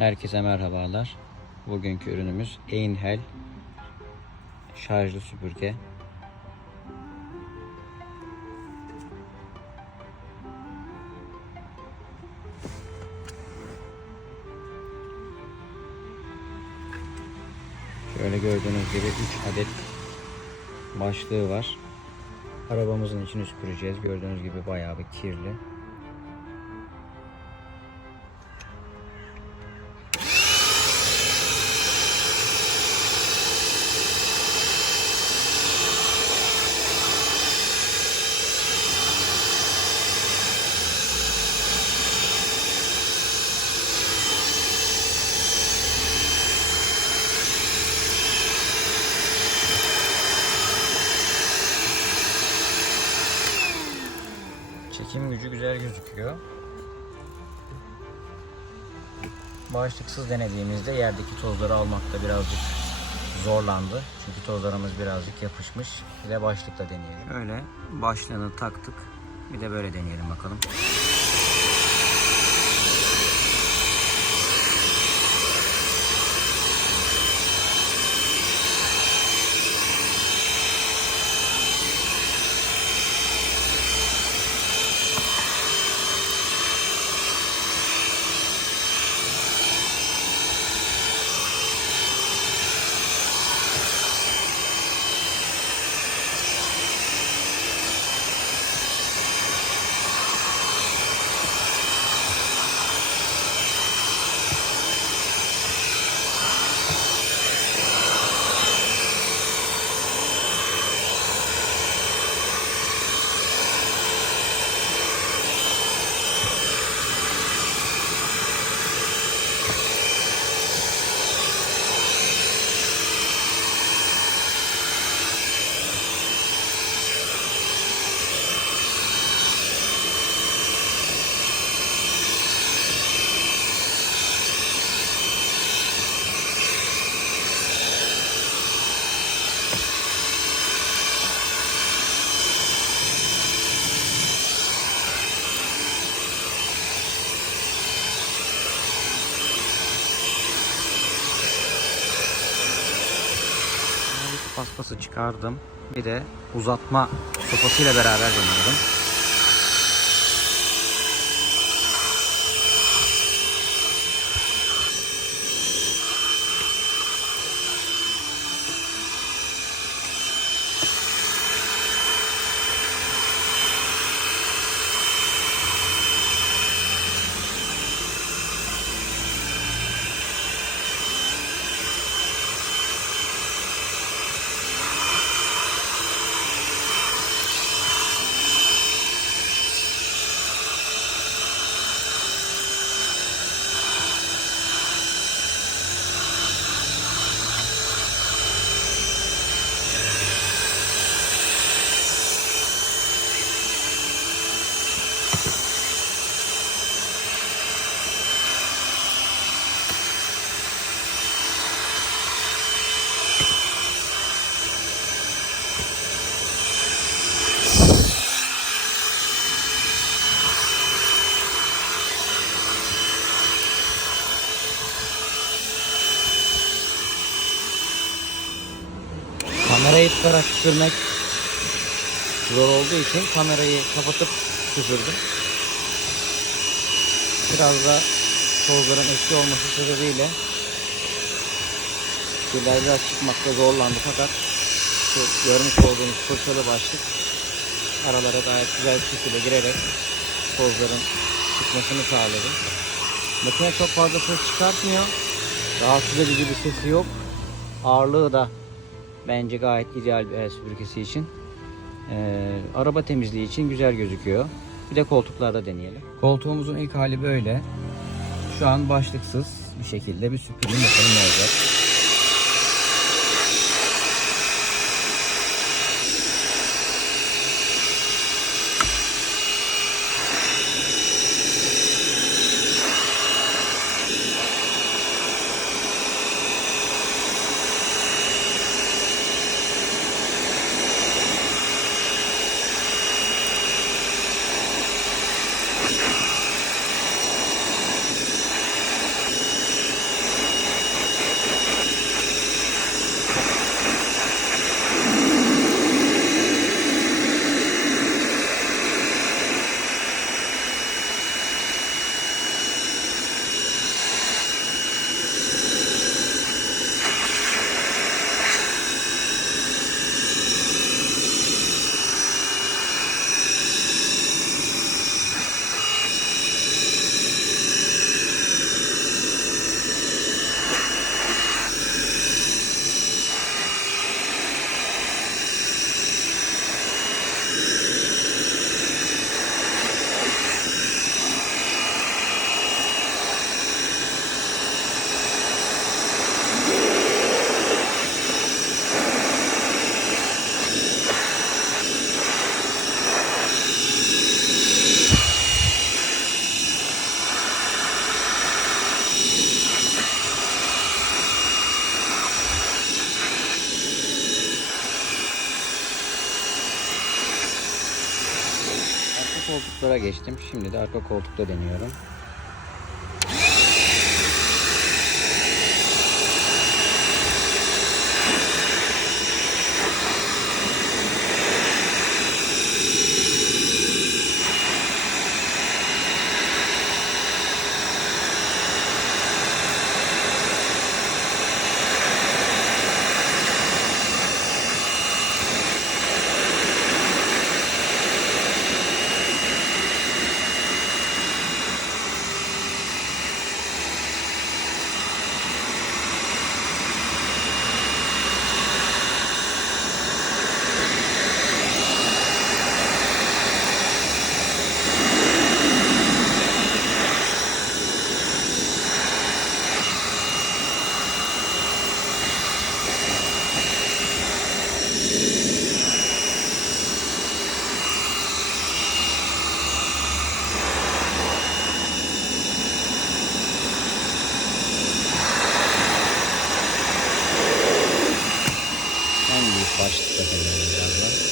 Herkese merhabalar. Bugünkü ürünümüz Einhell şarjlı süpürge. Şöyle gördüğünüz gibi 3 adet başlığı var. Arabamızın içini süpüreceğiz. Gördüğünüz gibi bayağı bir kirli. Çekim gücü güzel gözüküyor. Başlıksız denediğimizde yerdeki tozları almakta birazcık zorlandı. Çünkü tozlarımız birazcık yapışmış. Bir de başlıkla deneyelim. Öyle başlığını taktık. Bir de böyle deneyelim bakalım. Paspası çıkardım. Bir de uzatma sopasıyla beraber denedim. Kamerayı tutarak süpürmek zor olduğu için kamerayı kapatıp süpürdüm. Biraz da tozların eski olması sebebiyle biraz çıkmakta zorlandı fakat şu görmüş olduğunuz fırçalı başlık aralara gayet güzel bir şekilde girerek tozların çıkmasını sağladı. Makine çok fazla ses çıkartmıyor. Rahatsız edici bir sesi yok. Ağırlığı da Bence gayet ideal bir el süpürgesi için. Ee, araba temizliği için güzel gözüküyor. Bir de koltuklarda deneyelim. Koltuğumuzun ilk hali böyle. Şu an başlıksız bir şekilde bir süpüreyim bakalım ne olacak. Koltuklara geçtim. Şimdi de arka koltukta deniyorum. En büyük başlıkta deniyorum biraz da.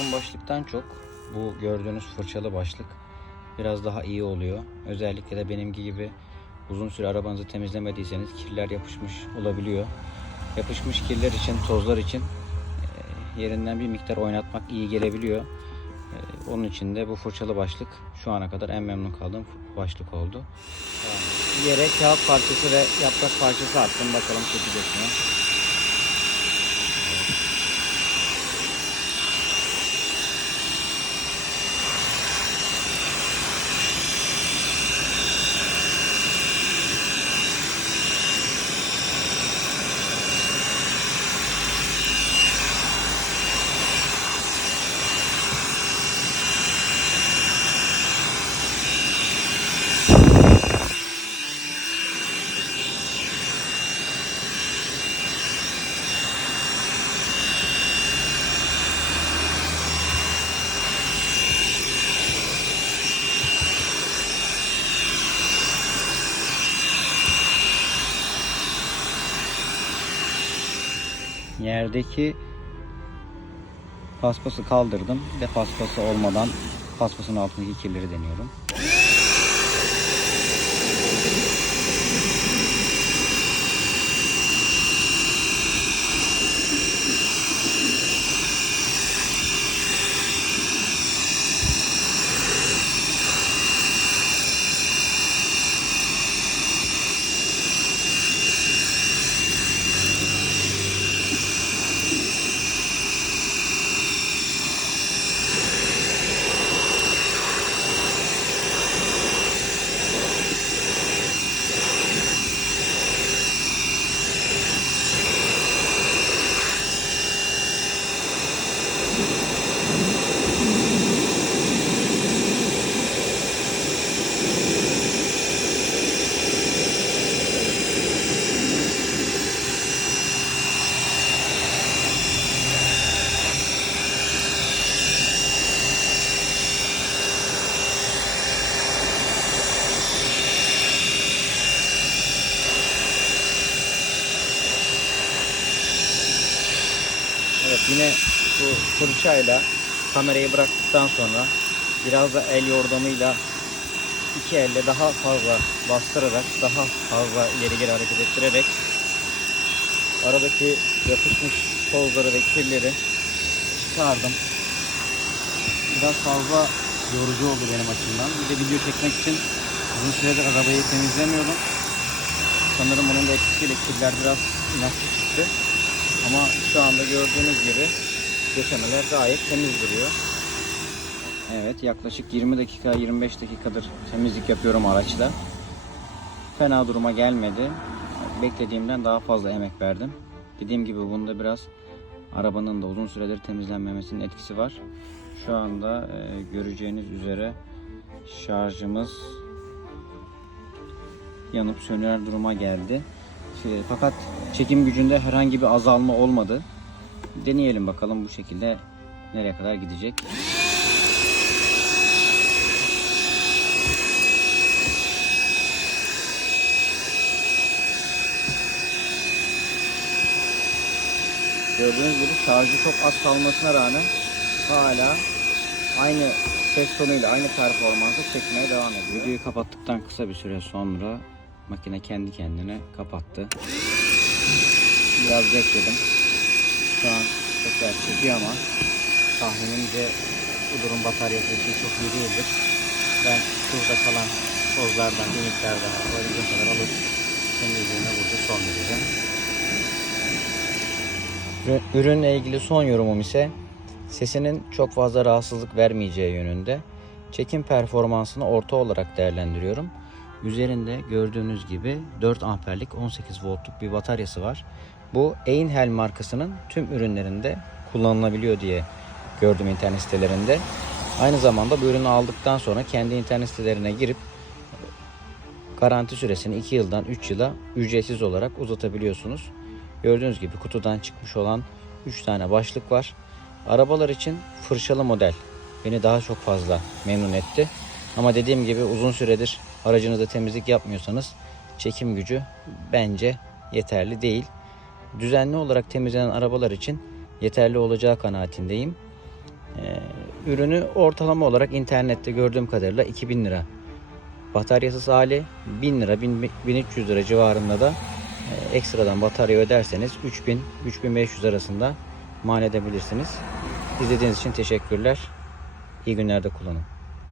Uzun başlıktan çok bu gördüğünüz fırçalı başlık biraz daha iyi oluyor. Özellikle de benimki gibi uzun süre arabanızı temizlemediyseniz kirler yapışmış olabiliyor. Yapışmış kirler için, tozlar için e, yerinden bir miktar oynatmak iyi gelebiliyor. E, Onun için de bu fırçalı başlık şu ana kadar en memnun kaldığım başlık oldu. Yere kağıt parçası ve yaprak parçası attım. Bakalım çekecek mi? Yerdeki paspası kaldırdım. De paspası olmadan paspasın altındaki kirleri deniyorum. Evet yine bu fırçayla kamerayı bıraktıktan sonra biraz da el yordamıyla iki elle daha fazla bastırarak daha fazla ileri geri hareket ettirerek aradaki yapışmış tozları ve kirleri çıkardım. Biraz fazla yorucu oldu benim açımdan. Bir de video çekmek için uzun süredir arabayı temizlemiyordum. Sanırım onun da etkisiyle kirler biraz inatçı çıktı. Ama şu anda gördüğünüz gibi döşemeler gayet temiz duruyor. Evet yaklaşık 20 dakika 25 dakikadır temizlik yapıyorum araçta. Fena duruma gelmedi. Beklediğimden daha fazla emek verdim. Dediğim gibi bunda biraz arabanın da uzun süredir temizlenmemesinin etkisi var. Şu anda e, göreceğiniz üzere şarjımız yanıp söner duruma geldi. Şey, fakat çekim gücünde herhangi bir azalma olmadı. Deneyelim bakalım bu şekilde nereye kadar gidecek. Gördüğünüz gibi şarjı çok az kalmasına rağmen hala aynı ses tonuyla aynı performansı çekmeye devam ediyor. Videoyu kapattıktan kısa bir süre sonra makine kendi kendine kapattı. Biraz bekledim. Şu an tekrar çekiyor ama tahminimce bu durum bataryası için çok iyi değildir. Ben şurada kalan tozlardan bir miktar daha olabildiğim kadar alıp temizliğine burada son vereceğim. Ürün- Ürünle ilgili son yorumum ise sesinin çok fazla rahatsızlık vermeyeceği yönünde. Çekim performansını orta olarak değerlendiriyorum. Üzerinde gördüğünüz gibi 4 amperlik 18 voltluk bir bataryası var. Bu Einhell markasının tüm ürünlerinde kullanılabiliyor diye gördüm internet sitelerinde. Aynı zamanda bu ürünü aldıktan sonra kendi internet sitelerine girip garanti süresini 2 yıldan 3 yıla ücretsiz olarak uzatabiliyorsunuz. Gördüğünüz gibi kutudan çıkmış olan 3 tane başlık var. Arabalar için fırçalı model beni daha çok fazla memnun etti. Ama dediğim gibi uzun süredir aracınızda temizlik yapmıyorsanız çekim gücü bence yeterli değil. Düzenli olarak temizlenen arabalar için yeterli olacağı kanaatindeyim. Ee, ürünü ortalama olarak internette gördüğüm kadarıyla 2000 lira. Bataryasız hali 1000 lira, 1000 1300 lira civarında da e, ekstradan batarya öderseniz 3000-3500 arasında mal edebilirsiniz. İzlediğiniz için teşekkürler. İyi günlerde kullanın.